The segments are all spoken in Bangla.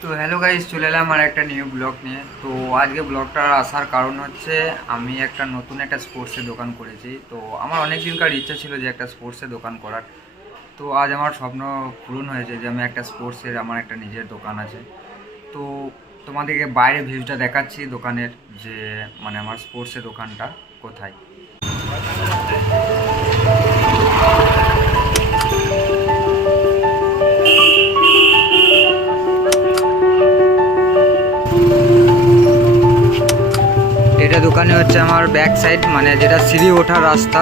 তো হ্যালো গাইস চলে এলাম আর একটা নিউ ব্লগ নিয়ে। তো আজকে ব্লগটা আসার কারণ হচ্ছে, আমি একটা নতুন একটা স্পোর্টসের দোকান করেছি। তো আমার অনেক দিনকার ইচ্ছা ছিল যে একটা স্পোর্টসের দোকান করার। তো আজ আমার স্বপ্ন পূরণ হয়েছে যে আমি একটা স্পোর্টসের আমার একটা নিজের দোকান আছে। তো তোমাদেরকে বাইরে ভিউটা দেখাচ্ছি দোকানের যে মানে আমার স্পোর্টসের দোকানটা কোথায়। দোকানে হচ্ছে আমার ব্যাক সাইড মানে যেটা সিঁড়ি ওঠার রাস্তা।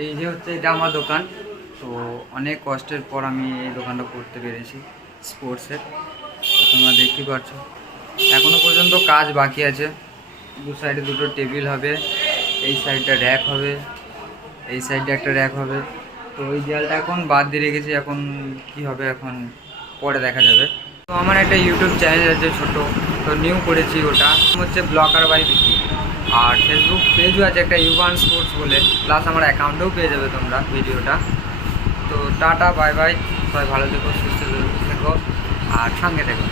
এই যে হচ্ছে এটা আমার দোকান। তো অনেক কষ্টের পর আমি এই দোকানটা করতে পেরেছি স্পোর্টসের তো তোমরা দেখতেই পাচ্ছ এখনও পর্যন্ত কাজ বাকি আছে। দু সাইডে দুটো টেবিল হবে, এই সাইডটা র্যাক হবে, এই সাইডে একটা র্যাক হবে। তো ওই দেয়ালটা এখন বাদ দিয়ে রেখেছি, এখন কি হবে এখন পরে দেখা যাবে। তো আমার একটা ইউটিউব চ্যানেল আছে ছোট তো নিউ করেছি ওটা। হচ্ছে ব্লকার বাই বিকি আর ফেসবুক পেজও আছে একটা ইউবান স্পোর্টস বলে। প্লাস আমার অ্যাকাউন্টেও পেয়ে যাবে তোমরা ভিডিওটা। তো টাটা বাই বাই সবাই ভালো থেকো, সুস্থ থেকো। আর সঙ্গে থেকো।